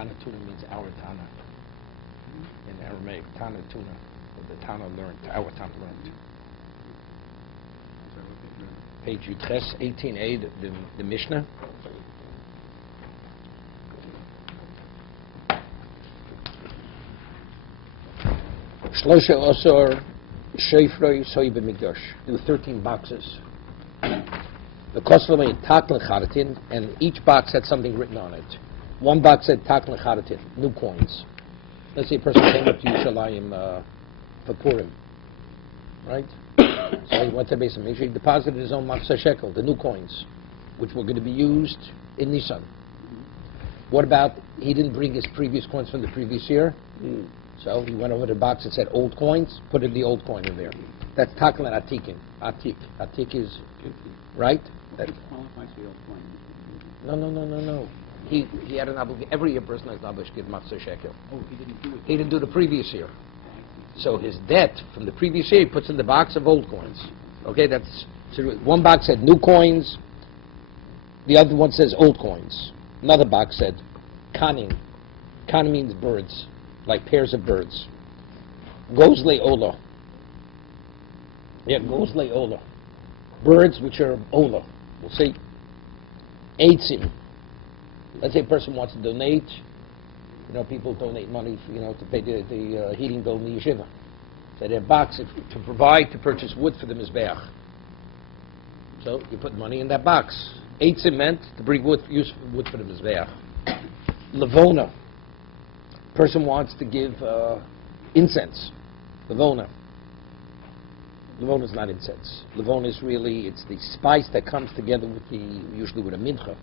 Tana Tuna means our Tana. In Aramaic, Tana Tuna. The Tana learned, our Tana learned. Page Yutes 18a, the Mishnah. Shlosha Osor Sheifroi Soy B'Mikdash. There were 13 boxes. The Koslovay Taklan Charatin, and each box had something written on it. One box said Taklan Charatin, new coins. Let's say a person came up to Yerushalayim for Purim, right? So he went to Beis HaMikdash, he deposited his own Machzor Shekel, the new coins, which were going to be used in Nisan. What about, he didn't bring his previous coins from the previous year? So he went over to the box that said old coins, put in the old coin in there. That's Taklan Atikin. Atik is, right? That qualifies the old coin. No. He had an obligation. Every year, person has an obligation to give Machzor Shekel. Oh, he didn't do it. He didn't do the previous year. So his debt from the previous year, he puts in the box of old coins. Okay, that's so one box said new coins. The other one says old coins. Another box said kanin. Kanin means birds, like pairs of birds. Gozle ola. Yeah, gozle ola. Birds which are ola. We'll see. Eitzim. Let's say a person wants to donate. You know, people donate money, to pay the heating bill in the yeshiva. So they have boxes to provide, to purchase wood for the mizbeach. So you put money in that box. Eitzim meant to bring wood for the mizbeach. Levona. Person wants to give incense. Levona. Levona is not incense. Levona is really, it's the spice that comes together with usually with a mincha.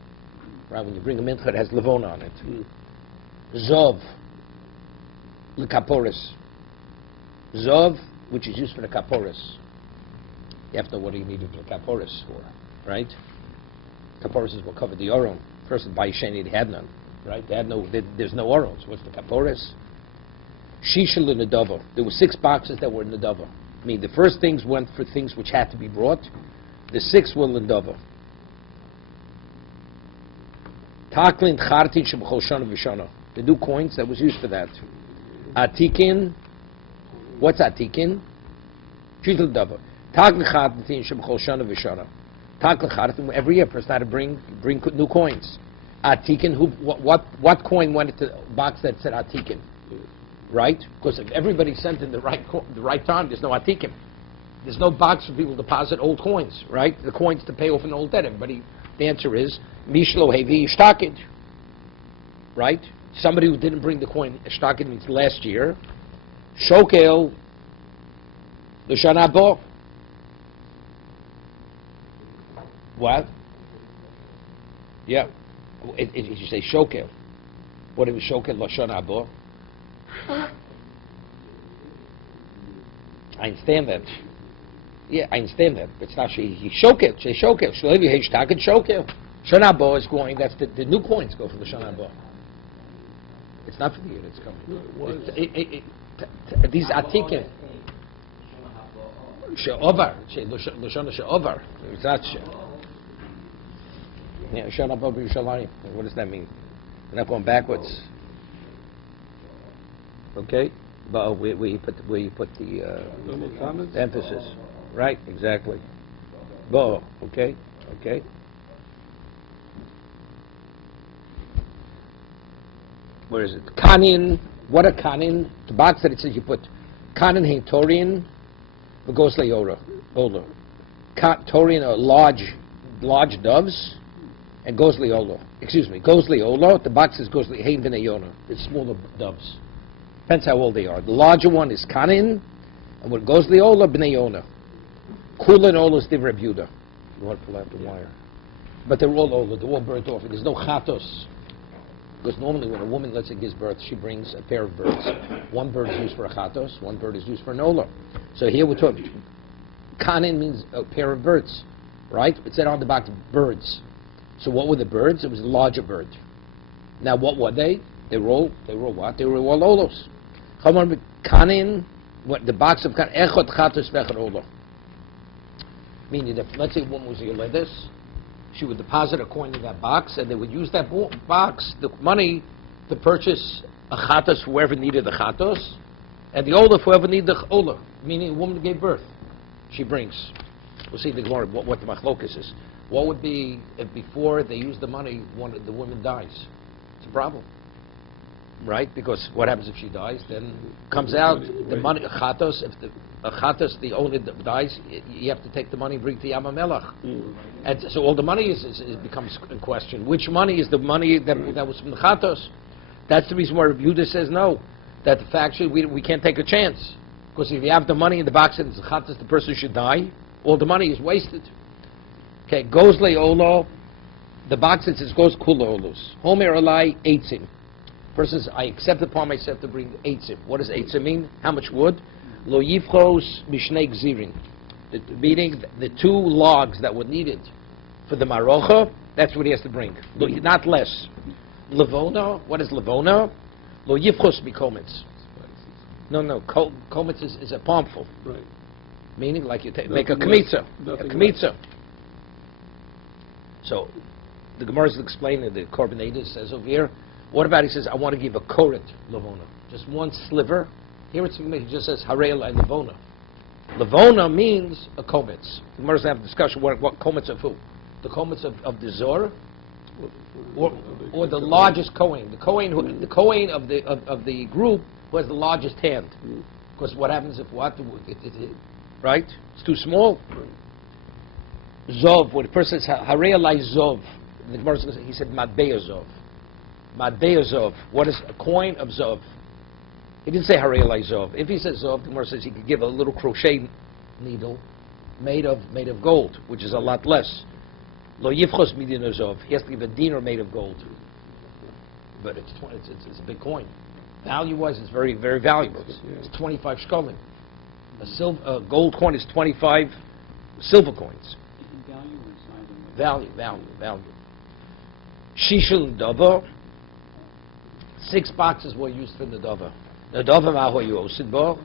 Right, when you bring a mincha, it has levona on it. Zov, lekaporis. Zov, which is used for the kaporis. You have to know what do you need the kaporis for, right? Kaporis is what covered the oron. First, by Sheni, they had none, right? There's no orons. What's the kaporis? Shishal in the dover. There were 6 boxes that were in the dover. I mean, the first things went for things which had to be brought. The 6 were in the dover. Taklin chartin sheb'chol shana v'shana. The new coins that was used for that. Atikin. What's atikin? Shitl dava. Taklin chartin sheb'chol shana v'shana. Taklin chartin. Every year, a person had to bring new coins. Atikin. What coin went into the box that said atikin? Right? Because if everybody sent in the right time, there's no atikin. There's no box for people to deposit old coins, right? The coins to pay off an old debt. Everybody. The answer is Mishlo Hevi Shtakid. Right? Somebody who didn't bring the coin, Shtakid means last year. Shokel L'Shana Bo. What? Yeah. You say Shokel. What is Shokel L'Shana Bo? I understand that. Yeah, I understand that. But it's not he shokel. Say shokel. Shlevi heshtak and shokel. Shana Bo is going. That's the new coins go for the Shana Bo. It's not for the year that's coming. These atikim. She'ovar. L'shana she'ovar. It's not she. Yeah, Shana Bo b'Yushalayim. What does that mean? We're not going backwards. Okay. But where you put the emphasis. Right, exactly. Bo, okay. Where is it? Kanin, what a kanin? The box that it says you put kanin hein torian, goes leora, older. Torian are large doves, and goes leolo. Excuse me, goes leolo. The box says goes hein v'neyona. It's smaller doves. Depends how old they are. The larger one is kanin, and what goes leola b'neyona. Kula and Ola is the Reb Yehuda. You want to pull out the wire. But they're all Ola, they're all burnt off. There's no chatos. Because normally when a woman, let's say, gives birth, she brings a pair of birds. One bird is used for a chatos, one bird is used for an Ola. So here we're talking, kanin means a pair of birds, right? It said on the back, birds. So what were the birds? It was a larger bird. Now what were they? They were all what? They were all Olos. Kanin, what the box of kanin, echot chatos v'echot Ola. Meaning that, let's say a woman was Yoledis, she would deposit a coin in that box, and they would use that box, the money, to purchase a chatos whoever needed the chatos, and the olaf whoever needed the olaf, meaning a woman who gave birth. She brings. We'll see the Gemara what the machlokes is. What would be if before they use the money, one of the woman dies? It's a problem, right? Because what happens if she dies? Then comes out the money chatos. If the chatos, the owner dies, you have to take the money and bring it to Yam HaMelech. And so all the money becomes in question. Which money is the money that was from the chatos? That's the reason why Rabbi Yehuda says no. That the fact we can't take a chance. Because if you have the money in the box and it's chatos, the person should die. All the money is wasted. Okay, goes le'olo. The box that says goes kula olus. Homer alai eitzim. Person says, I accept upon myself to bring eitzim. What does eitzim mean? How much wood? Lo yivchos mishnei gzirin. Meaning the 2 logs that were needed for the marocha, that's what he has to bring. Not less. Levona, what is levona? Lo yivchos mikomets. No, komets is a palmful. Right. Meaning like you make a kmitza. So the Gemara is explaining, the Korbaneda says over here, what about, he says, I want to give a koret levona. Just one sliver. Here he just says harel and levona. Levona means a kometz. The Gemara doesn't have a discussion what kometz of who? The kometz of the Zor? Or the largest Kohen. The Kohen of the group who has the largest hand. Because what happens if what? Right? It's too small. Zov, when the person says harei alai zov, the Gemara says, he said madbeya zov. Madbeya zov. What is a coin of zov? He didn't say harei alai zov. If he says zov, the Gemara says he could give a little crochet needle made of gold, which is a lot less. Lo yivchos midin zov. He has to give a dinar made of gold. But it's a big coin. Value-wise, it's very, very valuable. It's 25 shkolim. A gold coin is 25 silver coins. Value. Shishul Dava. 6 boxes were used for the Dava. The Dava Maho Yosid Bo.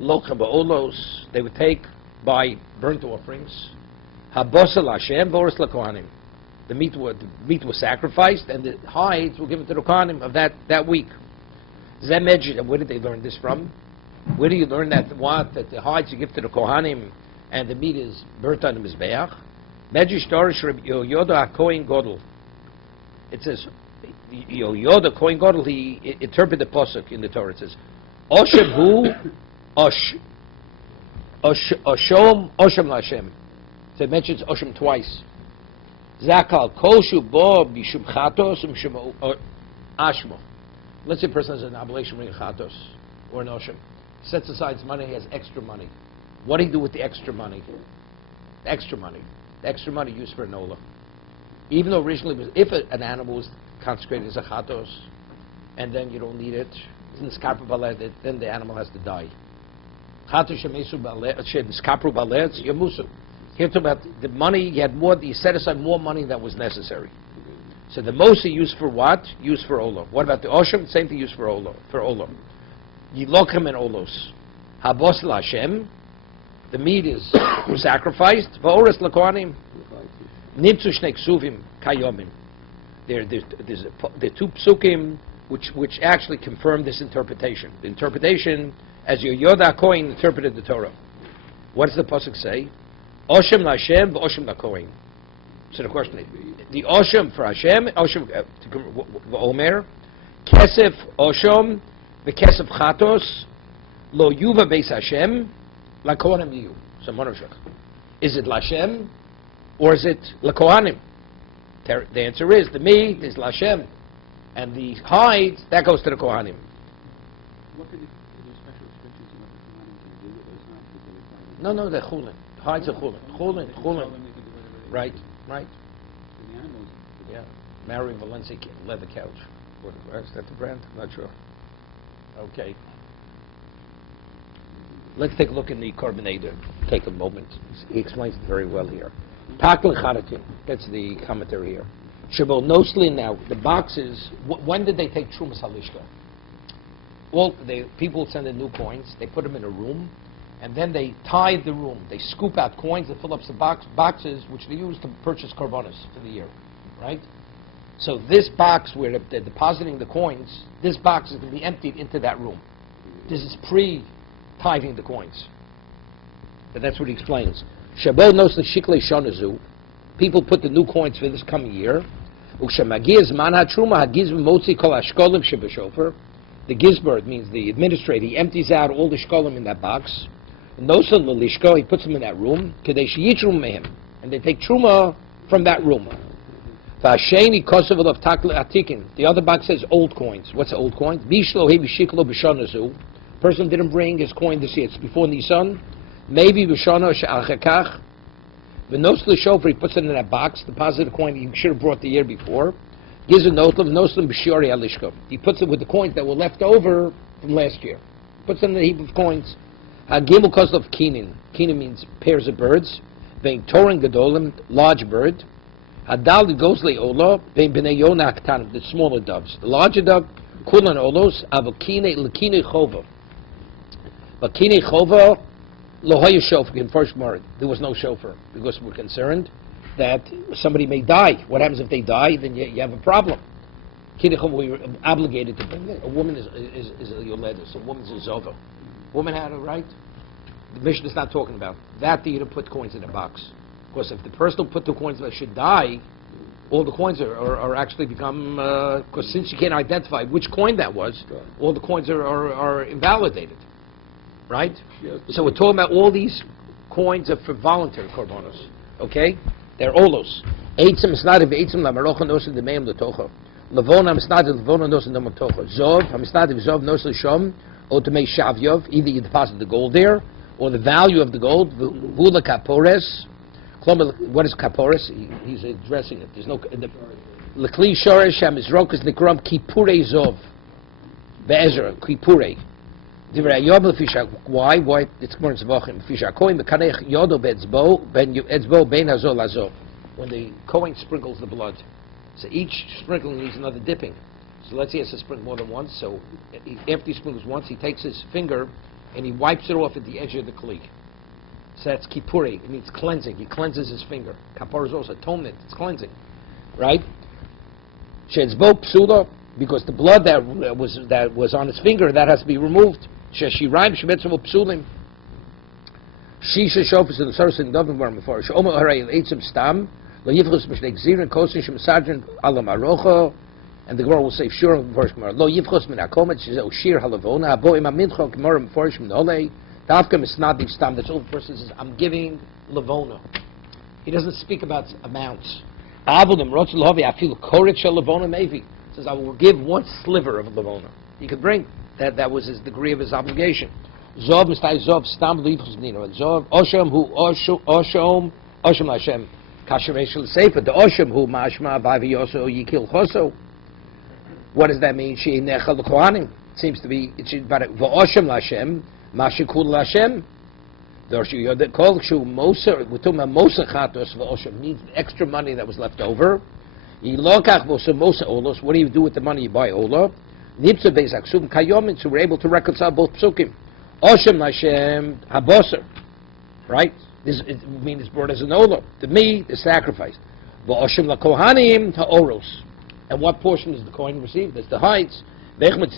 Lochem Ba'olos. They would take by burnt offerings. Habosel Hashem Boris Lakohanim. The meat was sacrificed, and the hides were given to the Kohanim of that week. Zemej. Where did they learn this from? Where do you learn that the hides you give to the Kohanim and the meat is burnt on the Mizbeach? Medrash Dorish Rabbi Yoda HaKohen Godel. It says, Yoda Kohen Godel, he interpreted the Pasuk in the Torah. It says, Oshem Hu, Oshom Lashem. So it mentions Oshem twice. Zakal Koshu Bo Bishum Chatos Mishum Ashmo. Let's say a person has an oblation ring Chatos or an Oshem. Sets aside his money, he has extra money. What do you do with the extra money? The extra money used for an olah. Even though originally, if an animal was consecrated as a chatos, and then you don't need it, then the animal has to die. Chatos shemesu skapru balet yamusu. Here talking about the money, you set aside more money than was necessary. So the mosi used for what? Used for olah. What about the osham? Same thing used for olah. Yilochem and olos. Habos Hashem. The meat is sacrificed. Va'oras lakohanim. Nimtzu shnei ksuvim kayomim. There are 2 psukim which actually confirm this interpretation. The interpretation, as Yoda Kohen interpreted the Torah. What does the pasuk say? Oshem Lashem v'oshem lakohen. So the question is, the Oshem for Hashem, Oshem Omer, Kesef Oshem, the Kesef Chatos, Lo Yuva Beis Hashem, Lakohanim Yu. So is it Lashem or is it Lakohanim? The answer is the meat is Lashem, and the hide that goes to the Kohanim. What could the special restrictions on what the Kohanim can do with those hides? No, they're chulin. Hides are chulin. Right. The animals. Yeah. Mary Valencia leather couch. Is that the brand? I'm not sure. Okay. Let's take a look in the Korbaneda. Take a moment. He explains it very well here. Takl Charatin. That's the commentary here. Shabol Nosli. Now, the boxes, when did they take Trumas Halishka? Well, people send in new coins. They put them in a room, and then they tithe the room. They scoop out coins and fill up some boxes, which they use to purchase korbanos for the year, right? So this box where they're depositing the coins, this box is going to be emptied into that room. This is pre-tithing the coins. But that's what he explains. Shabo knows the shikle shonazu. People put the new coins for this coming year. The gizbert means the administrator. He empties out all the shkolim in that box. Nosan l'lishko, he puts them in that room. Kadesh yitrum mehem, and they take truma from that room. V'asheni kosovel of takle atikin. The other box says old coins. What's old coins? Bishlo hevi shiklo b'shonazu. Person didn't bring his coin this year. It's before Nisan. Maybe b'shona she'achakach. V'nos l'shofer, he puts it in that box. Deposit the coin he should have brought the year before. Gives a note of noslim b'shiori alishko. He puts it with the coins that were left over from last year. Puts them in a heap of coins. Hagimel kosovel of kinin. Kinin means pairs of birds. Vein torin gadolim, large bird. Hadal goes le'olah, vein b'nei yonah aktanim, the smaller doves. The larger dove, kulan olos, avokine l'kine chova. But kine chova, lohoya shofar, in first word, there was no shofar, because we're concerned that somebody may die. What happens if they die? Then you have a problem. Kine chova, we were obligated to bring it. A woman is a yoledus, a woman's a zova. Woman had a right. The Mishnah is not talking about that. You put coins in a box. Because if the person who put the coins that should die, all the coins are actually become, because since you can't identify which coin that was, all the coins are invalidated. Right? So we're talking about all these coins are for voluntary korbanos. Okay? They're olos. Eitzim misnadiv eitzim lamarocha nosin demeim letocha. Levona misnadiv levona nosin dematocha. Zov, misnadiv zov nosin shom, otomei shavyov. Either you deposit the gold there, or the value of the gold, vula kapores. What is kapores? He's addressing it. There's no lekli shoresh hamizrokas nikram kipure zov be'ezra kipure. Why? Why? It's more zvachim. Fisha kohen mekanech yodo be'etzbo ben etzbo bein hazol hazov. When the kohen sprinkles the blood, so each sprinkling needs another dipping. So let's say he has to sprinkle more than once. So after he sprinkles once, he takes his finger and he wipes it off at the edge of the kli. So that's kipuri. It means cleansing. He cleanses his finger. Kapara is also atonement. It's cleansing, right? She'etzbo psula, because the blood that was on his finger, that has to be removed. She'shiraim she'betzavo psulim. Shisha shofes in the source in Dovim were before. She'omer harei eitzim stam lo yivchus mishnei gzirin kosin she'mesajin alam arocha. And the girl will say, sure, verse Gemara. Lo yivchus min hakomet, she says, shir halavona, abo im amincho, gemara meforish min olei, dafka misnadiv stam, that's all the person says, I'm giving lavona. He doesn't speak about amounts. Avodim rotz lohavi, afil koret shel lavona mevi. Says, I will give one sliver of lavona. He could bring. That was his degree of his obligation. Zov mistai zov stam lo yivchus nino. Zov, osham hu osham Hashem. Kasheresh l'sefer, the osham hu mashma vavi yoso yikil choso. What does that mean? She nechal the kohanim. Seems to be it's about v'osham l'Hashem, mashikul l'Hashem. The kol shu moser. We're talking about moser chatos v'osham means the extra money that was left over. Yilokach moser olos. What do you do with the money you buy olah? Nipsa beis aksum kayomin. So we're able to reconcile both psukim. Osham l'Hashem haboser. Right? This it means it's brought as an olah. The meat, the sacrifice. V'osham l'kohanim ha'oros. And what portion is the coin received? That's the heights. Kesef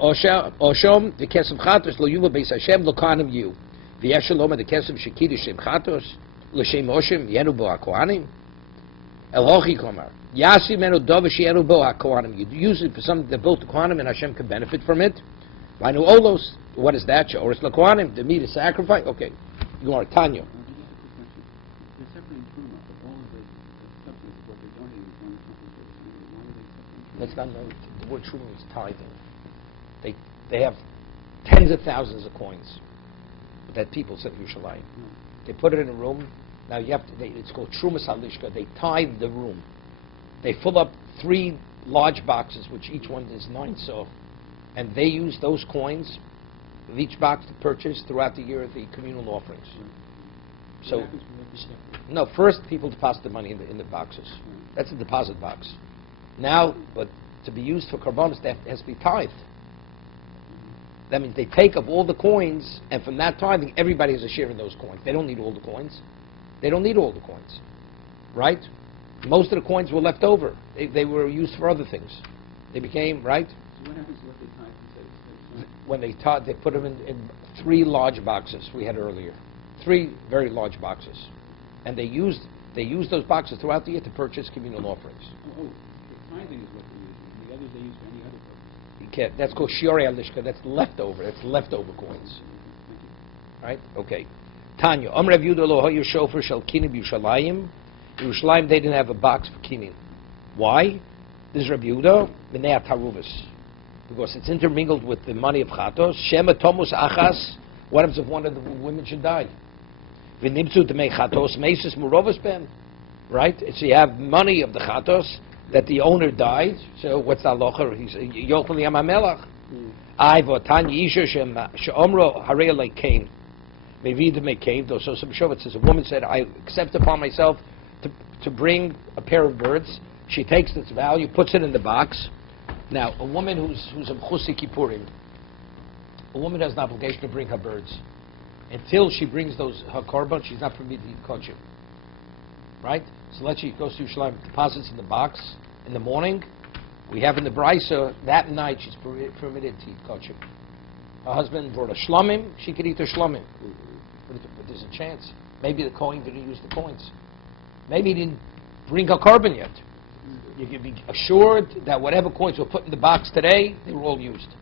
oshom, the kesef chatos lo yuva beis Hashem lo kanim you. V'yeshalom the kesef shekidi shem chatos lo shem oshim yenu bo hakohanim. El hochi komar yasi menu dovish yenu bo hakohanim. You use it for something that built the kohanim and Hashem can benefit from it. V'anu olos. What is that? She'oris lo kohanim. The meat is sacrifice. Okay, you are Tanya. That's not the word truma is tithing. They have tens of thousands of coins that people sent to Yerushalayim. They put it in a room. Now you have to. It's called truma salishka. They tithe the room. They fill up 3 large boxes, which each one is 9 so, and they use those coins of each box to purchase throughout the year the communal offerings. So, no, first people deposit the money in the boxes. That's a deposit box. Now, but to be used for korbanos, that has to be tithed. That means they take up all the coins, and from that tithing, everybody has a share in those coins. They don't need all the coins. They don't need all the coins. Right? Most of the coins were left over. They were used for other things. They became, right? So what happens if they tied instead of When they taught, they put them in 3 large boxes we had earlier. 3 very large boxes. And they used those boxes throughout the year to purchase communal offerings. Oh, the tithing is what they use, and the others they use for any other purpose. You can't, that's called shiorei alishka. That's leftover. That's leftover coins. Right? Okay. Tanya. Rav Yehuda lo hayu shofar shel kinim Yerushalayim. Yerushalayim, they didn't have a box for kinim. Why? This is Rav Yehuda, b'nei taruvas. Because it's intermingled with the money of chatos. Shema tomus achas. What happens if one of the women should die? V'nimtzu to make chatos mesis murovas ben. Right? So you have money of the chatos that the owner died. So what's the halacha? He's yochel yam hamelach. I v'tanya isha she'omro harei lekein. Maybe to make cave, though. So some Shovat says a woman said, "I accept upon myself to bring a pair of birds." She takes its value, puts it in the box. Now, a woman who's a Chusi Kippurim, a woman has an obligation to bring her birds. Until she brings her korban, she's not permitted to eat kosher. Right? So let's say she goes to Yerushalayim, deposits in the box in the morning. We have in the Brisa that night she's permitted to eat kosher. Her husband brought a shlomim, she could eat her shlomim. But there's a chance. Maybe the Kohen didn't use the coins. Maybe he didn't bring a korban yet. You can be assured that whatever coins were put in the box today, they were all used.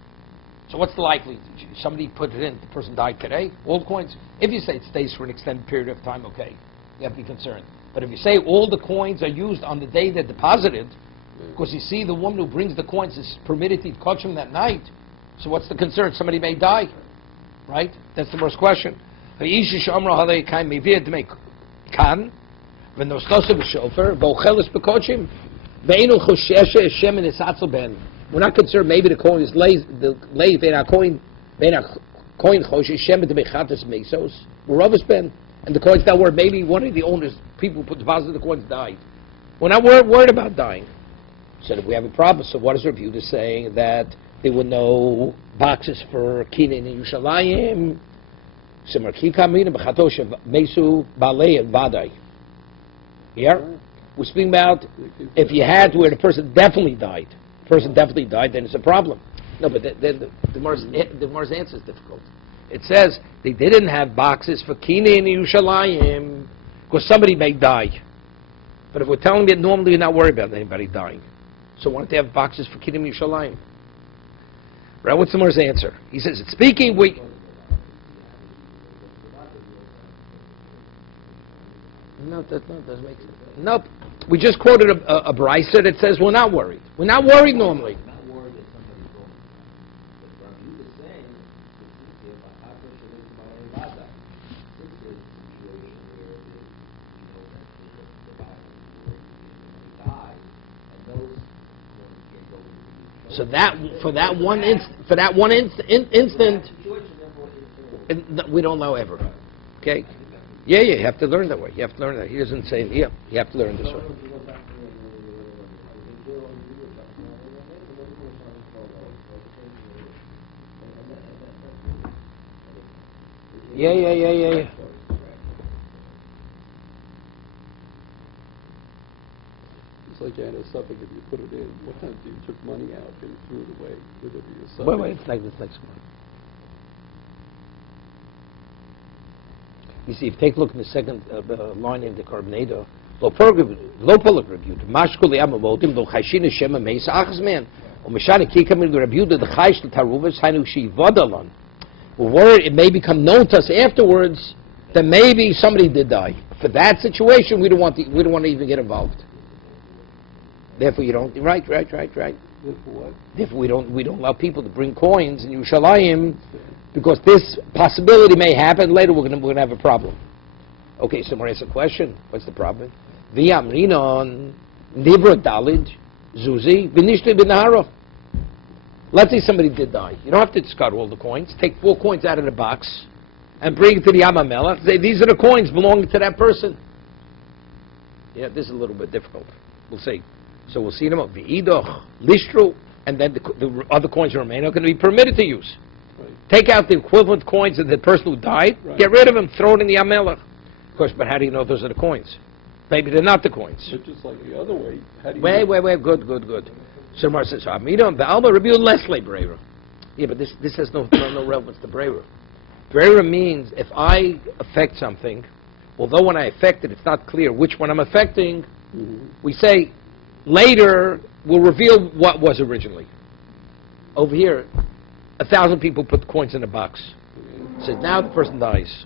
So what's the likelihood? Somebody put it in, the person died today, all the coins. If you say it stays for an extended period of time, okay, you have to be concerned. But if you say all the coins are used on the day they're deposited, because you see the woman who brings the coins is permitted to eat kosher that night, so what's the concern? Somebody may die, right? That's the first question. We're not concerned. Maybe the coin is and the coin's not worth. Maybe one of the owners, people who put deposited the coins, died. We're not worried about dying. So if we have a problem, so what is Rav Yehuda saying that there were no boxes for kinin in Yerushalayim? Here, we're speaking about if you had where the person definitely died. Then it's a problem. No, but then the Gemara's answer is difficult. It says they didn't have boxes for kinin in Yerushalayim because somebody may die. But if we're telling that normally you're not worried about anybody dying, so why don't they have boxes for kinin in Yerushalayim? Right? What's the Gemara's answer? He says, speaking we. No, that doesn't make sense. Nope. We just quoted a brisa that says we're not worried. We're not worried normally. Not worried that somebody's going. But Rabbi Yehuda is saying this is a situation where the died, and those can't go into. So that for that one instant, we don't know ever. Okay. Yeah, you have to learn that way. You have to learn that. He doesn't say, yeah, you have to learn this way. Yeah. It's like you had a suffix, if you put it in, what time you took money out and threw it away? Would it be a suffix? Wait, it's like this next one. You see, if you take a look at the second line in the Carbonado, lo polik reviewed. Mashkuli amamotim lo chayshina shema meisa achas man. O mishana kikam reviewed the chaysh l'taruvas hainu shi vadalon. We're worried it may become known to us afterwards that maybe somebody did die. For that situation, we don't want to even get involved. Therefore, you don't. Right. Therefore what? Therefore, we don't allow people to bring coins in Yerushalayim. Because this possibility may happen later, we're going to have a problem. Okay, so Maria asks a question. What's the problem? V'yamrinon nivra dalid zuzi v'nishli b'nahara. Let's say somebody did die. You don't have to discard all the coins. Take 4 coins out of the box and bring it to the Yam HaMelech. Say these are the coins belonging to that person. Yeah, this is a little bit difficult. We'll see. So we'll see them up. V'idoch lishtru, and then the other coins that remain are going to be permitted to use. Take out the equivalent coins of the person who died, get rid of them, throw it in the Yam HaMelech. Of course, but how do you know those are the coins? Maybe they're not the coins. But just like the other way, how do you... Wait, good. So Mar says, Amidon, the Alma Rabbi Leslie Brera. Yeah, but this has no relevance to Brera. Brera means if I affect something, although when I affect it, it's not clear which one I'm affecting, we say later we'll reveal what was originally. Over here, 1,000 people put coins in a box. So now the person dies.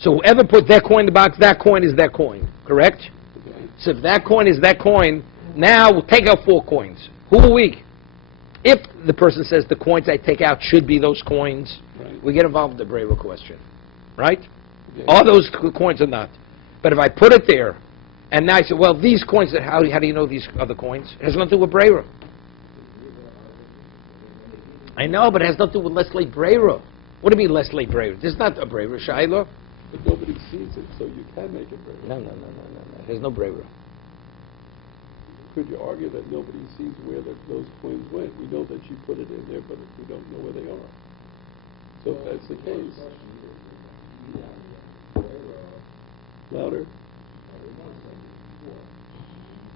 So whoever put their coin in the box, that coin is their coin, correct? Okay. So if that coin is that coin, now we'll take out 4 coins. Who are we? If the person says the coins I take out should be those coins, Right. we get involved in the Brera question, right? Okay. Are those coins or not? But if I put it there, and now I say, well, these coins, how do you know these are the coins? It has nothing to do with Brera. I know, but it has nothing to do with Leslie Brera. What do you mean Leslie Brera? This is not a Brera, Shiloh. But nobody sees it, so you can make it Brera. No. There's no Brera. Could you argue that nobody sees where those coins went? We know that she put it in there, but we don't know where they are. So if that's the case... Louder.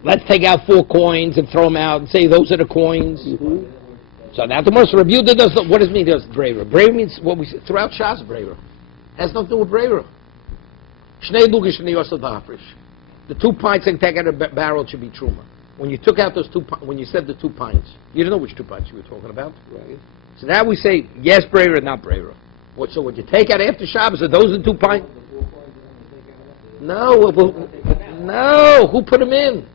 Let's take out 4 coins and throw them out and say those are the coins. So now the most Rabbi Yehuda does, what does it mean does Brera? Brera means what we say throughout Shas Brera. Has nothing to do with Brera. Shnei lugish shnei yosel da'afrish. The 2 pints and take out a barrel should be truma. When you took out those 2, when you said the 2 pints, you don't know which 2 pints you were talking about. Right. So now we say yes Brera, not Brera. So what you take out after Shabbos are those the 2 pints? No, no. Who put them in?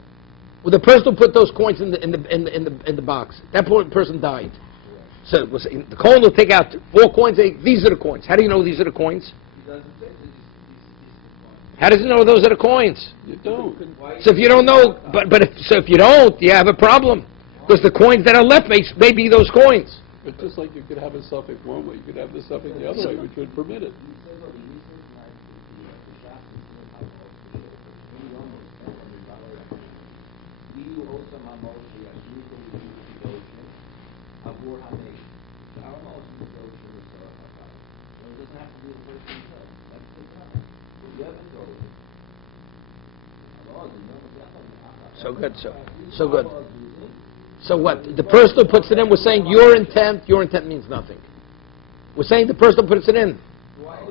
Well, the person who put those coins in the box. That person died. So we'll say, the Kohen will take out 4 coins. Say, these are the coins. How do you know these are the coins? How does he know those are the coins? You don't. So if you don't know, if you don't, you have a problem because the coins that are left may be those coins. But just like you could have a suffix one way, you could have the suffix the other way, which would permit it. So good. So what? The person who puts it in, we're saying your intent means nothing. We're saying the person who puts it in. I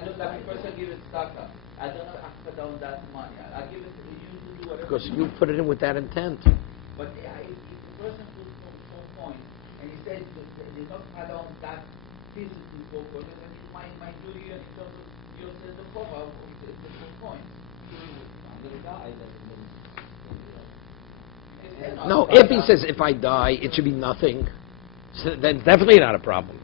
don't like the person give it tzedakah. I don't ask down that money. I give it to you to do whatever. Because you put it in with that intent. But if the person puts some point and he says they not cut down that piece to 4 coins, then it's my duty in terms of you said the profile of the 4 coins. I'm going to die. No, if he says if I die, it should be nothing, so then definitely not a problem.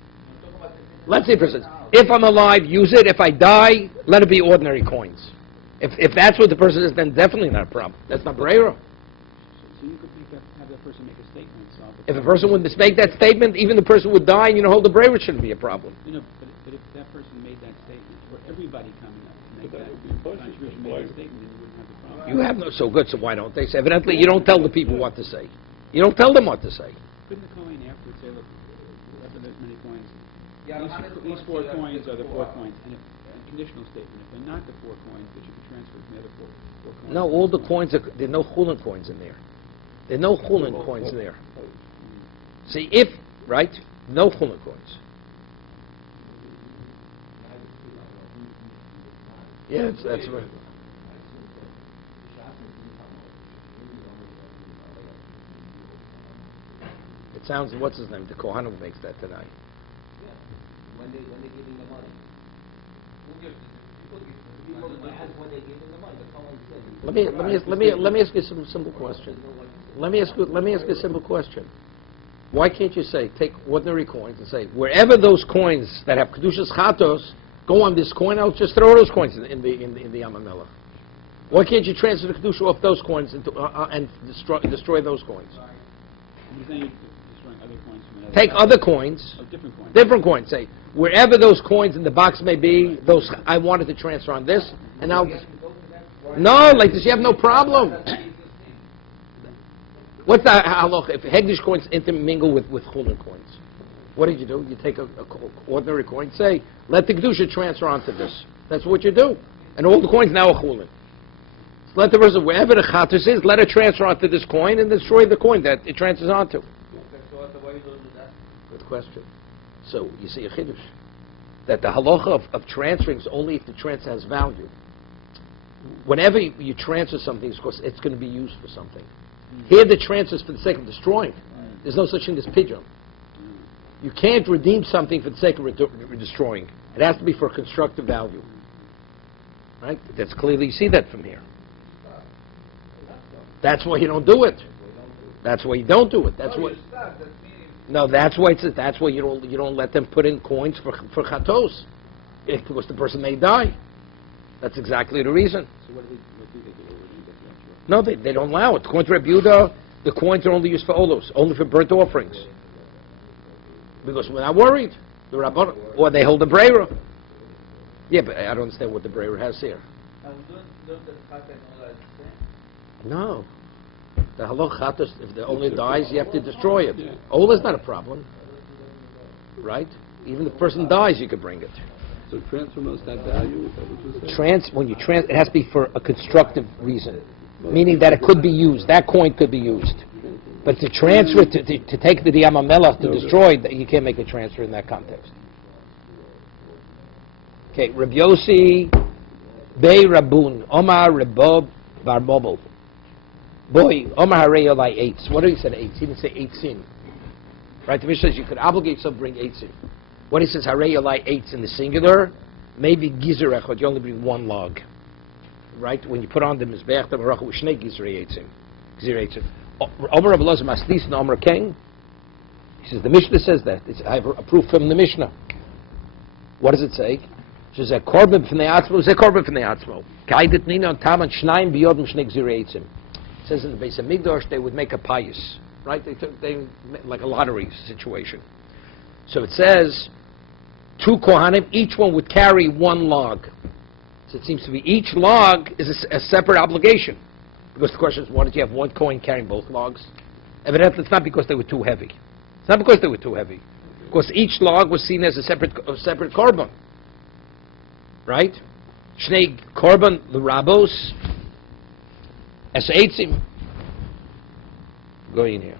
Let's say, for instance, if I'm alive, use it. If I die, let it be ordinary coins. If that's what the person is, then definitely not a problem. That's not Brera. So you could have that person make a statement. If a person would make that statement, even the person would die, and you don't hold the Brera, shouldn't be a problem. You know, but if that person made that statement, or everybody coming up to make But that that would be punishment. contribution, made a statement, then you wouldn't have the problem. You have no so good, so why don't they say? Evidently, you don't tell the people what to say. You don't tell them what to say. Couldn't the Kohen afterwards say, look, whatever that many coins, Yeah, these 4 coins are the 4 coins, and if a conditional statement, if they're not the 4 coins, that you can transfer from the other 4 coins. No, all the coins there are no chulin coins in there. There are no chulin coins there. See, right? No chulin coins. Yeah, that's right. It sounds, what's his name? The Kohanim makes that tonight. When they giving the money. Who gives it? People ask when they giving the money. The Kohen said. Let me ask you some simple question. Let me ask you a simple question. Why can't you say, take ordinary coins and say, wherever those coins that have kedushas chatos go on this coin, I'll just throw those coins in the Yam HaMelech. Why can't you transfer the kedusha off those coins and destroy those coins? You're saying you're destroying other coins from another. Take other coins, different coins. Say wherever those coins in the box may be, those I wanted to transfer on this, and I'll. No, like this, you have no problem. What's the halach if Hegdish coins intermingle with chulin coins? What did you do? You take a ordinary coin, say, let the kedusha transfer onto this. That's what you do, and all the coins now are chulin. Let the person, wherever the chatus is, let it transfer onto this coin and destroy the coin that it transfers onto. Good question. So, you see a chiddush. That the halacha of transferring is only if the transfer has value. Whenever you transfer something, of course, it's going to be used for something. Here the transfer is for the sake of destroying. There's no such thing as pidyon. You can't redeem something for the sake of destroying. It has to be for a constructive value. Right? That's clearly, you see that from here. That's why you don't do it. That's why you don't do it. That's why. No, that's why that's why you don't let them put in coins for chatos, because the person may die. That's exactly the reason. So what do they do? No, they don't allow it. According to Rabbi Yehuda, the coins are only used for olos, only for burnt offerings. Because we're not worried. The Rabbon, or they hold the breira. Yeah, but I don't understand what the breira has here. No. The halach chatos, if the owner dies, you have to destroy it. Yeah. Ola is not a problem. Right? Even if the person dies, you could bring it. So transfer must have value, is that what you're saying? It has to be for a constructive reason. Meaning that it could be used. That coin could be used. But to transfer, to take the Yamamelach to destroy, you can't make a transfer in that context. Okay, Rabbi Yossi, Bey Rabun, Omar Rebob Bar Mobile. Boy, Omar Harei Olai eights. What did he say? Eights. He didn't say eights-in. Right? The Mishnah says you could obligate yourself to bring eights-in. When he says Harei Olai eights in the singular, maybe gizer echad, you only bring one log. Right? When you put on the mizbeach, the maracha with shnei gizrei eitzim. Gizrei eitzim. Omer Rabbi Elazar maslis and Omer King. He says the Mishnah says that. I have a proof from the Mishnah. What does it say? It says a korban from the atzmo. It's a korban from the atzmo. Kaidet nina on taman shnayim biyodem shnei gizrei eitzim. It says in the base of Migdash they would make a payas. Right? They like a lottery situation. So it says two kohanim, each one would carry one log. So it seems to be each log is a separate obligation. Because the question is, why did you have one coin carrying both logs? Evidently, it's not because they were too heavy. It's not because they were too heavy. Because each log was seen as a separate korban. Right? Shnei korban l'rabos es eitzim. Going in here.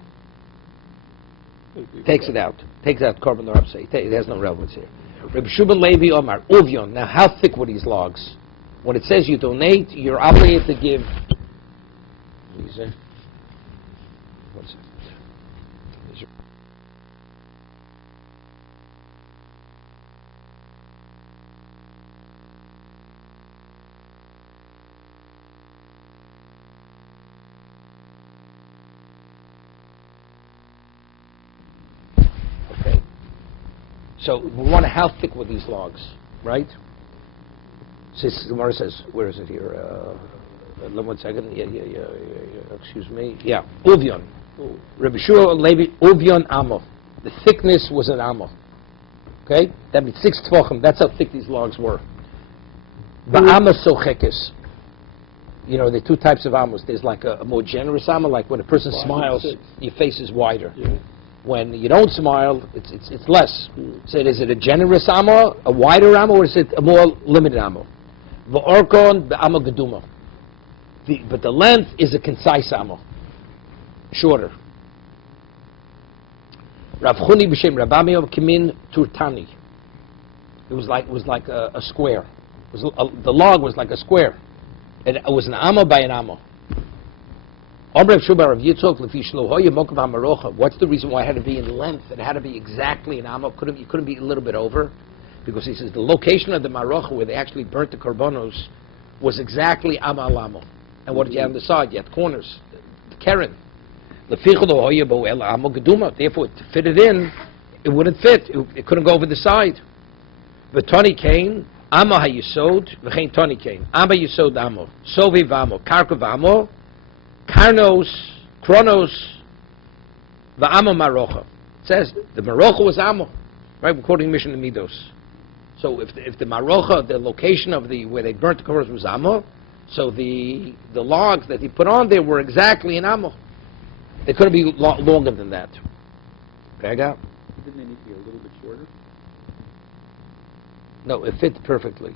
Takes it out. Takes out korban l'rabos. It has no relevance here. Reb Shubin Levi Omar, Uvyon. Now, how thick were these logs? When it says you donate, you're obligated to give. What's it? Okay. So we want to, how thick were these logs, right? The Gemara says, where is it here? 1 second. Yeah. Excuse me. Yeah. Uvyon. Rabbi Shua Levi, Uvyon Amo. The thickness was an Amo. Okay? That means 6 tvachim. That's how thick these logs were. Ba'ama sochekes. You know, there are two types of Amos. There's like a more generous Amo, like when a person smiles, your face is wider. Yeah. When you don't smile, it's less. So is it a generous Amo, a wider Amo, or is it a more limited Amo? V'orkon be'amo geduma. But the length is a concise amo, shorter. Rav Chuni b'shem Rabami of Kimin Turtani. It was like a square. The log was like a square. It was an amo by an amo. What's the reason why it had to be in length? It had to be exactly an amo. You couldn't be a little bit over, because he says the location of the marocha where they actually burnt the korbanos was exactly amo lamo. And what did you have on the side? You had corners, the keren. Therefore, to fit it in, it wouldn't fit. It couldn't go over the side. V'toni kain, amo hayisod, v'chein toni kain. Amo yisod amo, soviv amo, karkov amo, karnos, kronos, v'amo marocha. It says the marocha was amo, right? According to Mishnah Midos. So if the marocha, the location of where they burnt the korbanos was amo, so the logs that he put on there were exactly an amo. They couldn't be longer than that. Okay, I got? Didn't they need to be a little bit shorter? No, it fit perfectly.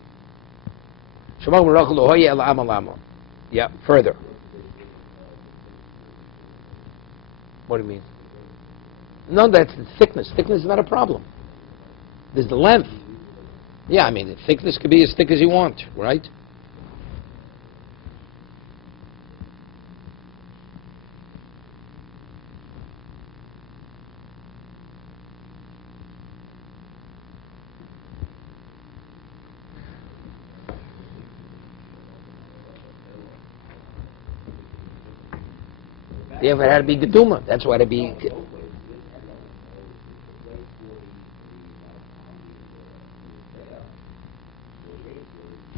Yeah, further. What do you mean? No, that's the thickness. Thickness is not a problem. There's the length. Yeah, I mean, the thickness could be as thick as you want, right? Yeah, but it had to be geduma. That's why it had to be.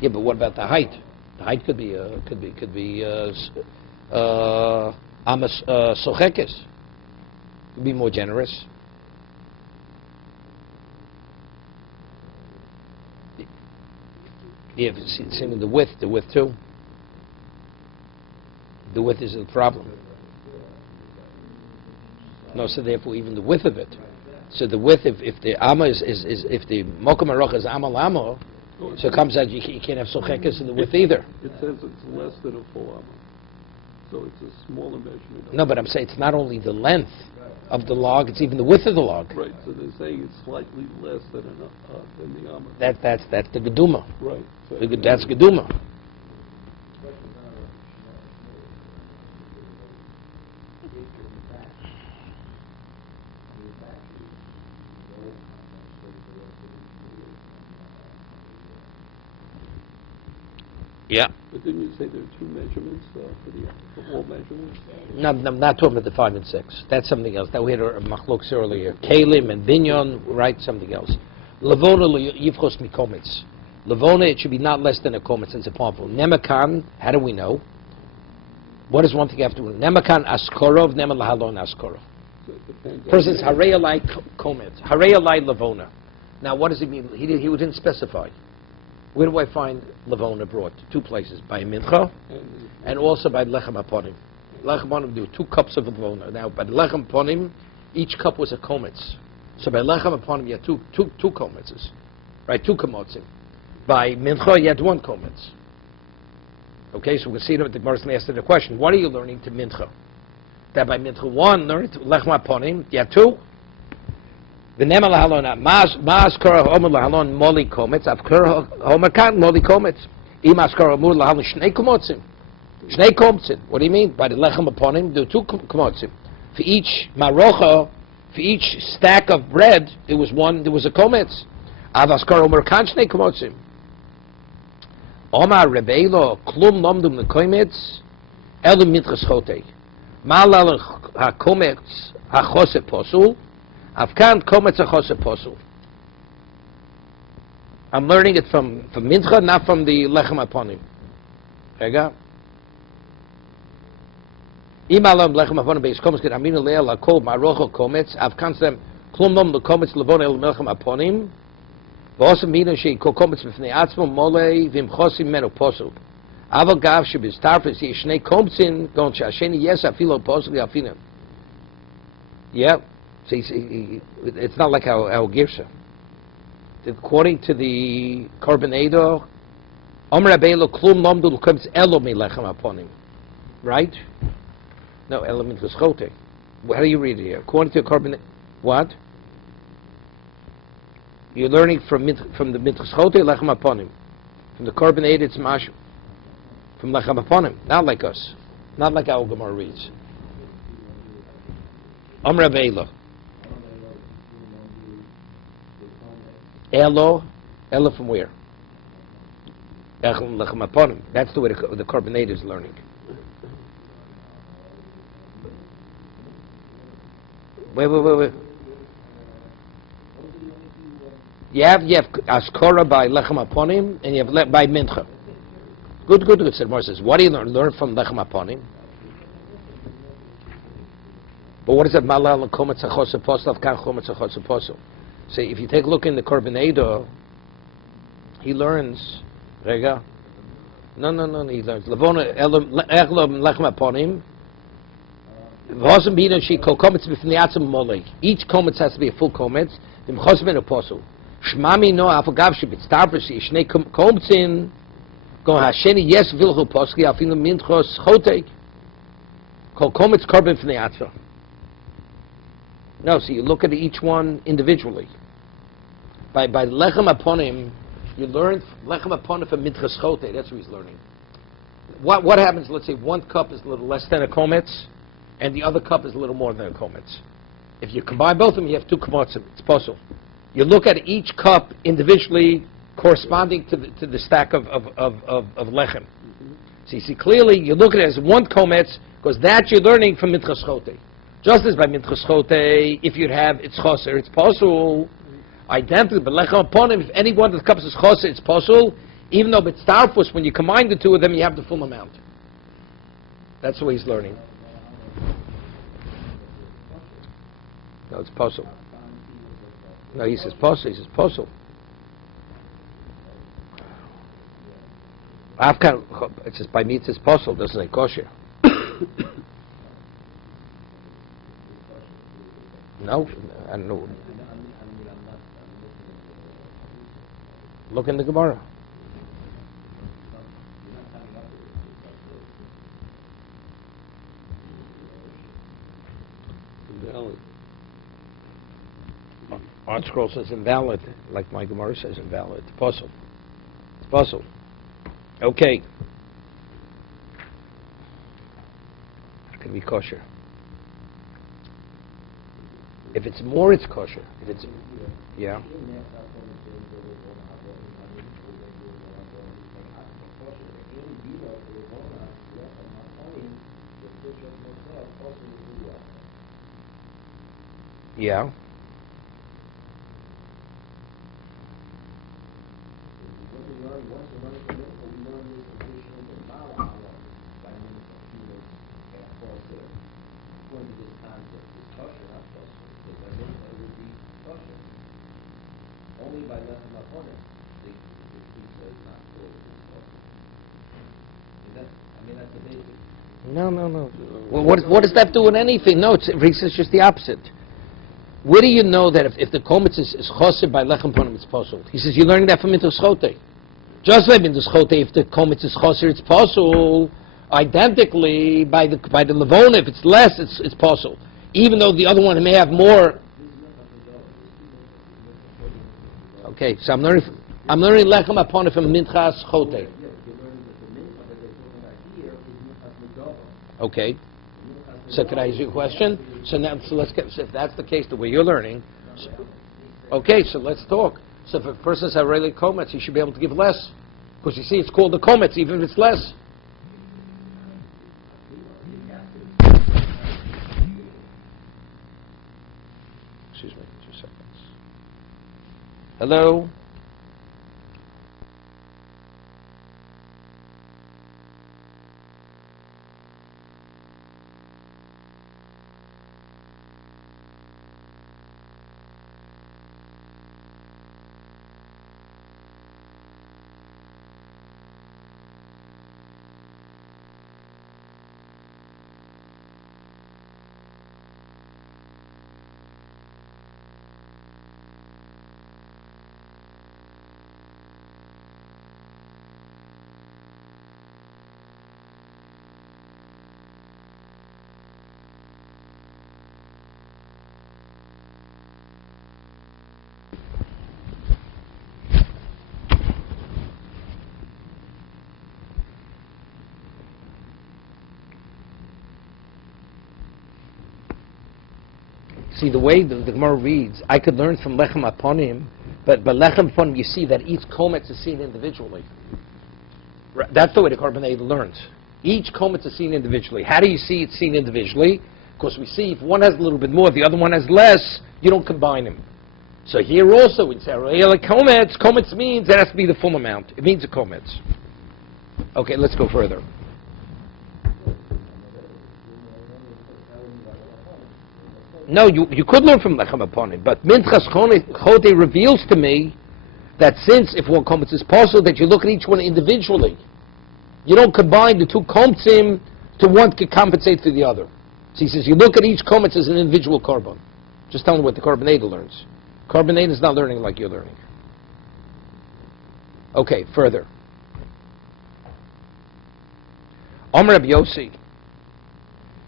Yeah, but what about the height? The height could be amas sochekes. Could be more generous. Yeah, same with the width too. The width is the problem. No, so therefore even the width of it. So the width, if the amma is if the mokum aroch is amma lamo, so it comes out you can't have sochekes in the width either. It says it's less than a full amma, so it's a smaller measurement. No, but I'm saying it's not only the length of the log; it's even the width of the log. Right. So they're saying it's slightly less than the amma. That's the geduma. Right. So That's geduma. Yeah. But didn't you say there are two measurements for all measurements? No, I'm not talking about the 5 and 6. That's something else. That we had a machlokes earlier. Kalim and binyon, right? Something else. Levona yivchos mikomitz. Levona, it should be not less than a komitz. It's a palmful. Nemakan, how do we know? What is one thing you have to do? Nemakan askorov, nema lahalon askorov. So it depends. For instance, hareyalai komitz. Hareyalai levona. Now, what does it mean? He didn't specify. Where do I find Levona brought? 2 places. By Mincha and also by Lechem Aponim. Lechem Aponim, there were 2 cups of Levona. Now, by Lechem Aponim, each cup was a kometz. So by Lechem Aponim, you had two kometzes. Right, 2 komotzim. By Mincha, you had 1 kometz. Okay, so we can see that the Gemara asked the question, what are you learning to Mincha? That by Mincha 1, learning to Lechem Aponim, you had 2. V'nema lahalon mas kora homer lahalon moli kometz av kora homer kan moli kometz imas kora mur lahalon shnei komotzim. What do you mean? By the lechem upon him, there were 2 komotzim. For each marocha, for each stack of bread, there was a kometz. Avas kora homer kan shnei komotzim. Omar rebeilo klum lomdum lekometz elu mitchas chotei. Malal hakometz hachose posul. Afkan kometz achose posul. I'm learning it from Mincha, not from the Lechem Aponim. Rega. Imalam Lechem Aponim beis kometz ket aminu le'el hakol marocho kometz afkan stem klum nom lekometz levon el Lechem Aponim v'osem minu shei kol kometz b'fnei atzmo molei v'imchosim menu posul. Aval gav shebistarfes yishnei kometzin gon shasheni yes afilo posul yafinem. Yeah. See, it's not like our Girsha. According to the Carbonado, Omer Rabbeinu klum lomdu l'kometz elo milechem aponim. Right? No, elo mitzchote. How do you read it here? According to Carbonado, what? You're learning from the mitzchote lechem aponim. From the Carbonado, it's mashu. From lechem aponim, not like us, not like our Gemara reads. Omer Rabbeinu. Elo from where? That's the way the Carbonate is learning. Wait. You have Askora by Lechem Aponim, and you have by Mincha. Good. Said Moses says, what do you learn from Lechem Aponim? But what is that? Malal kometz achos apostle kan kometz achos apostle. See, if you take a look in the Carbonado, he learns. Rega. No. He learns. Levona echlom lechem aponim. V'osem bina she kol kometz b'fnei atzim molei. Each kometz has to be a full kometz. V'mchos ben apostle. Shmami no afagav shebitztarfes yishnei kometzin Go hasheni yes vilchu poski afilu minchos chotek. Kol kometz korban fnei atzva. No, so you look at each one individually. By lechem aponim, you learn lechem aponim from minchas chotek. That's what he's learning. What happens? Let's say one cup is a little less than a kometz, and the other cup is a little more than a kometz. If you combine both of them, you have two kometzim. It's possible. You look at each cup individually, corresponding to the stack of lechem. So you see clearly, you look at it as one kometz, because that you're learning from minchas chote. Just as by minchas chote, if you'd have it's choser, it's possible. Identically, but lechem upon him, if any one of the cups is choser, it's possible. Even though it's tarfus, when you combine the two of them, you have the full amount. That's the way he's learning. No, it's possible. No, he says possible. He says possible. It says by me it says possible, doesn't say kosher. No, I don't know. Look in the Gemara. Invalid. Art Scroll says invalid, like my Gemara says invalid. It's possible. It's possible. Okay. It can be kosher. If it's more, it's kosher. If it's, yeah. Yeah. No. Well, what does that do with anything? No, it's just the opposite. Where do you know that if the kometz is choser by lechem ponim, it's possible? He says you're learning that from minchas chote. Just like minchas chote, if the kometz is choser, it's possible. Identically, by the levona, if it's less, it's possible. Even though the other one may have more. Okay, so I'm learning lechem ponim from minchas chote. Okay. So can I ask you a question? So let's get. So if that's the case, the way you're learning. Okay, so let's talk. So if a person has really kometz, he should be able to give less, because you see, it's called the kometz, even if it's less. Excuse me, 2 seconds. Hello. See, the way the Gemara reads, I could learn from lechem aponim, but lechem aponim, you see that each kometz is seen individually. That's the way the Korban learns. Each kometz is seen individually. How do you see it seen individually? Because we see if one has a little bit more, the other one has less, you don't combine them. So here also, we say, kometz means it has to be the full amount. It means a kometz. Okay, let's go further. No, you could learn from lechem aponim, but minchas chote reveals to me that since if one kometz is possible, that you look at each one individually. You don't combine the two kometzim to one to compensate for the other. So he says you look at each kometz as an individual korban. Just tell me what the Korban learns. Korban is not learning like you're learning. Okay, further. Omer Rabbi Yossi.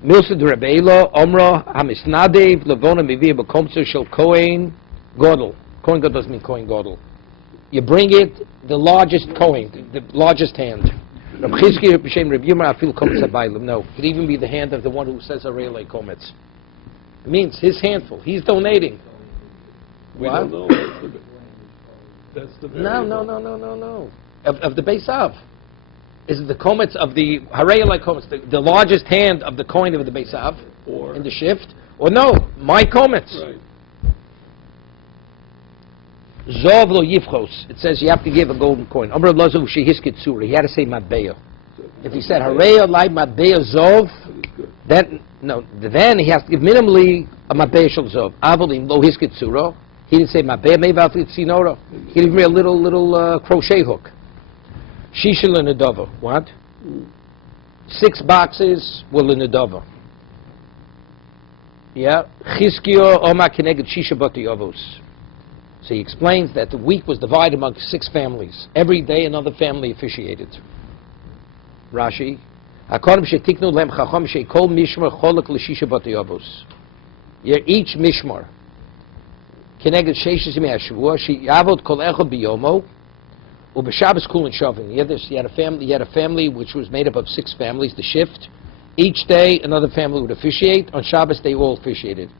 Milsa de Rabbeila, Omra, Hamisnadev, Levona Mivir Bekomtzer Shel Kohen Godel. Kohen Godel doesn't mean Kohen Godel. You bring it, the largest Kohen, the largest hand. Rab Chizki, Rab Shem, Rab Yirmiyah, Afil Kometz Habaylim. No, it could even be the hand of the one who says Arele Kometz. It means his handful. He's donating. We What? don't know. That's the No. variable. Of the Beis Av. Is it the Kometz of the Harei Kometz, the largest hand of the coin of the Beis Av Or, in the shift? Or no, my Kometz. right. Zov lo yifchos. It says you have to give a golden coin. Amr Lazav shehiskit tzura. He had to say Mabeya. If he said Harei like Mabeya Zov, That is good. then he has to give minimally a Mabeya shel Zov. Avolim lo hiskit tzura. He didn't say Mabeya, maybe I'll tzinora. He gave me a little crochet hook. Shisha l'nedava. What? 6 boxes were l'nedava. Yeah. Chizkiyo oma keneged shisha bati avos. So he explains that the week was divided among 6 families. Every day another family officiated. Rashi. Hakodim shetiknu lem chacham sheikol mishmar cholak l'shisha bati avos. Yeah, each mishmar. Keneged sheishes yimei hashavua sheyavod kol echad biyomo. Ubeshabbos kul and shavin. You had a family which was made up of 6 families. The shift. Each day another family would officiate. On Shabbos they all officiated.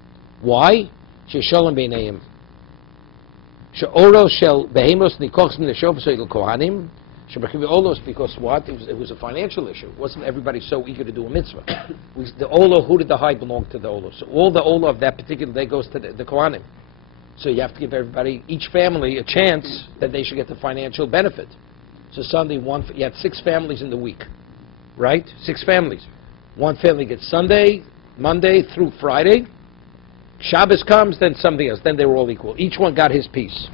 Why? She'shalom beineim. She'oros shel behemos nikochs min l'shov so'il kohanim. She'bechiv olos because what? It was a financial issue. Wasn't everybody so eager to do a mitzvah? The olah, who did the high belong to the olah? So all the olah of that particular day goes to the kohanim. So you have to give everybody, each family, a chance that they should get the financial benefit. So Sunday, you had 6 families in the week, right? 6 families. One family gets Sunday, Monday through Friday. Shabbos comes, then something else. Then they were all equal. Each one got his piece.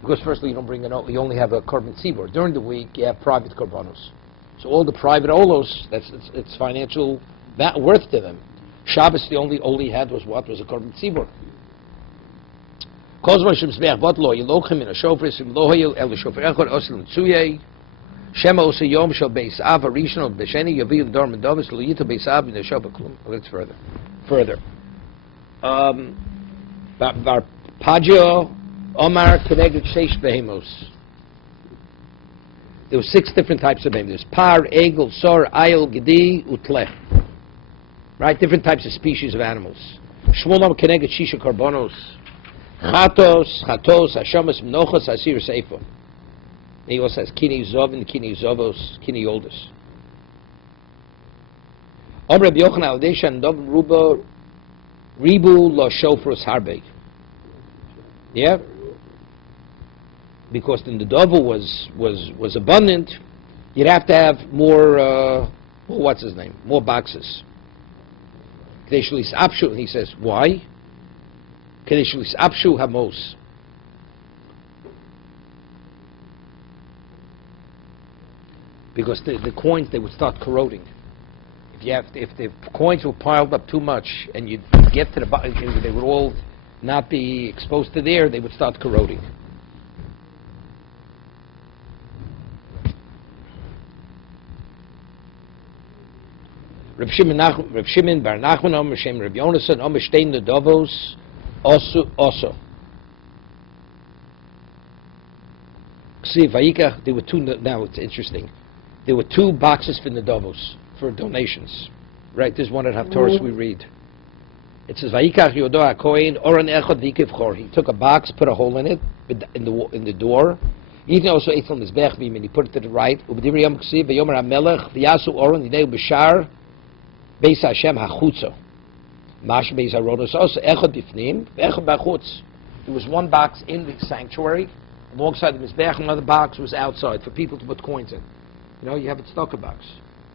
Because firstly, you don't bring it out. You only have a korban tzibur. During the week, you have private korbanos. So all the private olos, it's financial worth to them. Shabbos, the only olah he had was what? Was a korban tzibur. Kozman shemzbeach botlo yilochem in a shofar sim lohoyel el shofar echor osel tzuye shema osa yom shel beis av arishon b'sheni yaviu l'dor medavis lo yito beis av in the shofar klum. Let's further. Bar pagio omar keneged sheish behemos. There were 6 different types of behemoths. Par, egel, sor, ayel, gedi, utle. Right, different types of species of animals. Shmuel keneged shisha karbonos. Chatos, Hashemas, Mnochos, Asir, Seifo. He also has Kini Zov and Kini Zovos, Kini Yoldus. Om Rabbi Yochanan Aldesha and Dov Rubo Ribu Lo Shofros Harbe. Yeah? Because then the Dovo was abundant, you'd have to have more, more boxes. Kdeshlis Apshu, and he says, why? Kdeshlis Apshu Hamos. Because the coins, they would start corroding. If the coins were piled up too much and you'd get to the bottom, they would all not be exposed to the air, they would start corroding. Reb Shimon bar Nachman Omer Shem Reb Yonasan Omer Shtein Nedovos Oso. See, Vayika, there were 2, now it's interesting. There were 2 boxes for Nedovos, for donations. Right, there's one at Haftorah we read. It says, Vayikach Yodo HaKohen Oran Echad V'Yikivchor. He took a box, put a hole in it, in the door. He also ate from his Bechbim, and he put it to the right. Ub'dir Yom Ksiv, V'yomer HaMelech, V'yasu Oran, Yideu B'shar, Beis Hashem HaChutzo. Mash Beis HaRodos also, Echad B'fnim, Echad B'chutz. There was one box in the sanctuary, alongside the Mizbech, another box was outside for people to put coins in. You know, you have a tzedakah box.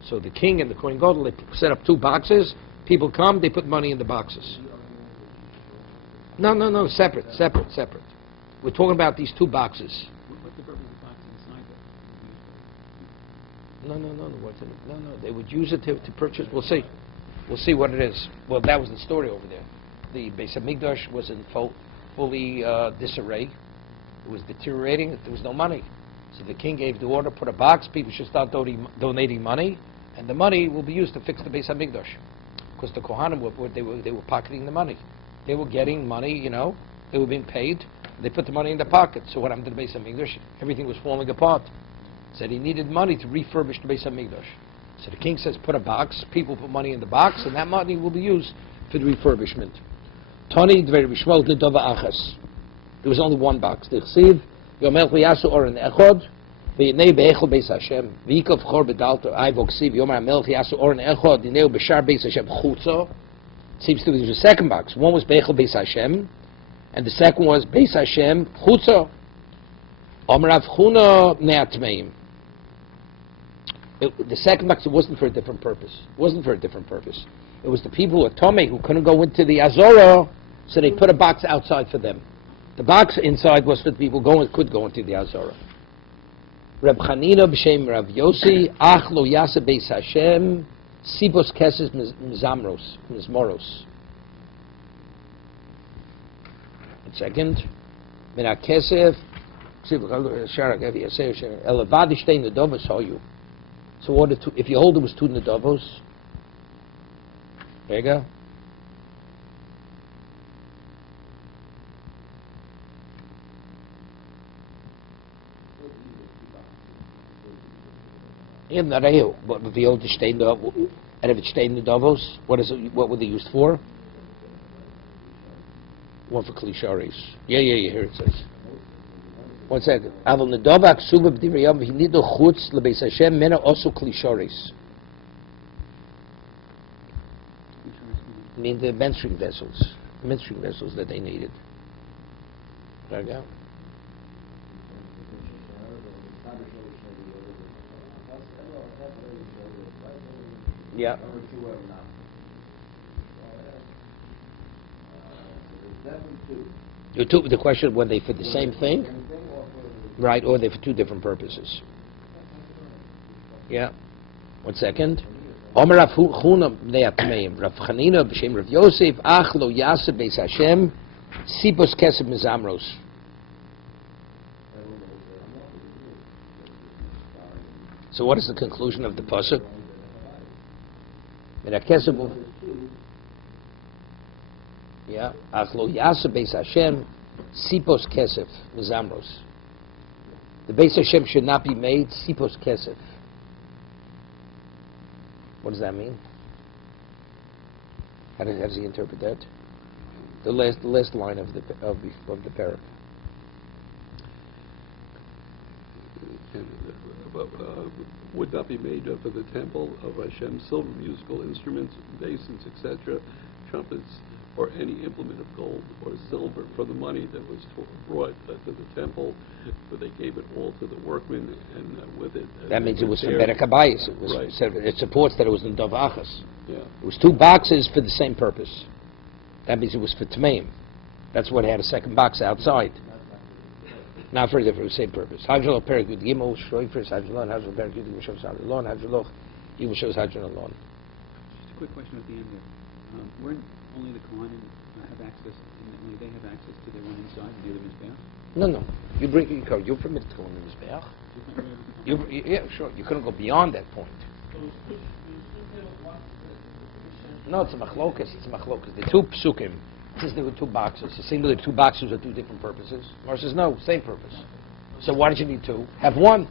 So the king and the Kohen Gadol, they set up 2 boxes. People come, they put money in the boxes. No, separate. We're talking about these 2 boxes. What's the purpose of the box inside that? No. They would use it to purchase. We'll see what it is. Well, that was the story over there. The Beis Hamikdash was in fully disarray. It was deteriorating. There was no money. So the king gave the order, put a box. People should start donating money. And the money will be used to fix the Beis HaMikdash. Because the Kohanim, they were pocketing the money. They were getting money, they were being paid. They put the money in their pocket. So what happened to the Beis HaMikdash? Everything was falling apart. Said he needed money to refurbish the Beis HaMikdash. So the king says, put a box. People put money in the box, and that money will be used for the refurbishment. Tani dver b'shmol nedova achas. There was only one box. The chsiv yomelch v'yasu oren echod v'yinei be'echol Beis Hashem v'yikov chor bedalto ayvo chsiv yomer hamelch yasu oren echod yinei b'shar Beis Hashem chutzo. Seems to be there was a second box. One was be'echol Beis Hashem, and the second was Beis Hashem chutzo. Omer Rav Chuna ne'atmeim. The second box, it wasn't for a different purpose. It wasn't for a different purpose. It was the people who were Tomei who couldn't go into the Azorah, so they put a box outside for them. The box inside was for the people who could go into the Azorah. Reb Chanina b'shem Rav Yossi, Ach lo yase Beis Hashem, Sibos keses mizmoros. One second. Min ha-kesef, Elevad ishtei nedovos hoyu. So if you hold it was 2 nedovos, there you go. But if you hold the shtein nedovos, and if it's shtein nedovos, what were they used for? One for klisharis. Yeah, here it says. One second. Aval nedova ksuva b'divriyam v'hinido chutz lebeis Hashem mena osu klisharis. I mean the menstruing vessels that they needed. There you go. Yeah. The question, were they for the same thing? Right, or they for 2 different purposes? Yeah. One second. Omer Rav Chuna ne'atmeim. Rav Chanina b'shem Rav Yosef, Ach lo yase Beis Hashem, Sibos kesef mizamros. So what is the conclusion of the pasuk? Yeah. Ach lo yase Beis Hashem, Sibos kesef mizamros. The Beis Hashem should not be made Sipos Kesef. What does that mean? How does he interpret that? The last line of the parak. Would not be made for the temple of Hashem silver musical instruments, basins, etc., trumpets, or any implement of gold or silver for the money that was brought to the temple, but they gave it all to the workmen, and with it... that means it was from Berek HaBayis. It supports that it was in Dov Achas. Yeah. It was 2 boxes for the same purpose. That means it was for Tmeim. That's what had a second box outside. Not for the same purpose. Hajjalo Perik Yud Gimel, Shroifers, Hajjalo, Hajjalo Perik Yud Gimel, Shavs Hajjalo, Hajjalo, Yimel Shavs Hajjalo. Just a quick question at the end there. Weren't only the Kohanim have access, and only they have access to their one inside, the other Mizbeach? No. You're permitted to go in the Mizbeach. Yeah, sure. You couldn't go beyond that point. No, it's a machlokas. The 2 psukim. It says there were 2 boxes. The singular 2 boxes are 2 different purposes. Mar says no, same purpose. So why did you need 2? Have 1.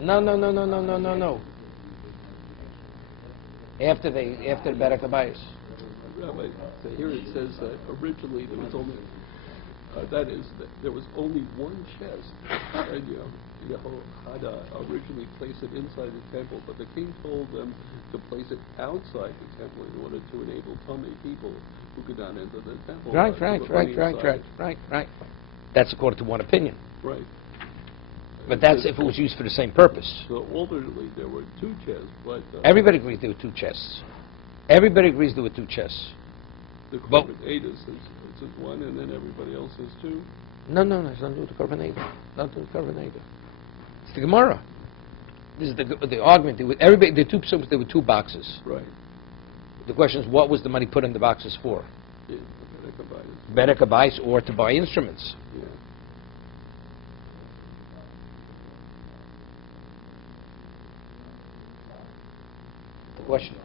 No. After the Berek HaBayis. Rabbi, so here it says that originally there was only, there was only 1 chest, and Yehoiada originally placed it inside the temple, but the king told them to place it outside the temple in order to enable Tomei people who could not enter the temple. Right. That's according to one opinion. Right. But that's if it was used for the same purpose. So alternately there were 2 chests, but... everybody agrees there were 2 chests. Everybody agrees there were 2 chests. The commentators says 1, and then everybody else says 2. No, it's not the Korban Eidah. It's the Gemara. This is the argument. The 2 psukim, there were 2 boxes. Right. The question is, what was the money put in the boxes for? Yeah, Berek HaBayis or to buy instruments. Yeah. the question.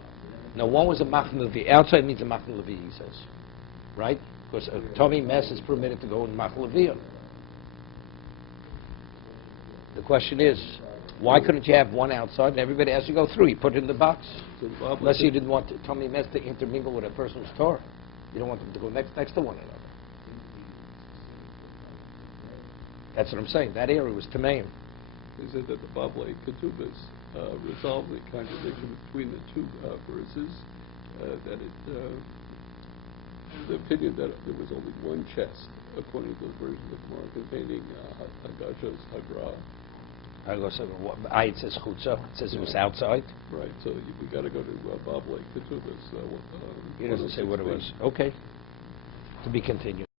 No, one was a Machne Levi. Outside means a Machne Levi, he says. Right? Because a tummy mess is permitted to go in Machne Levi. The question is, why couldn't you have one outside and everybody has to go through? You put it in the box. So Bob, Unless you didn't want the tummy mess to intermingle with a person's Torah. You don't want them to go next to one another. That's what I'm saying. That area was Tameim. He said that the Bavlei Ketubas resolved the contradiction between the two verses, that the opinion that there was only one chest, according to the version of the Gemara, containing Hagasha's Hagra. It says Chutza. It says it was outside. Right, so we got to go to Bavlei Ketubas. He doesn't say what it was. Okay. To be continued.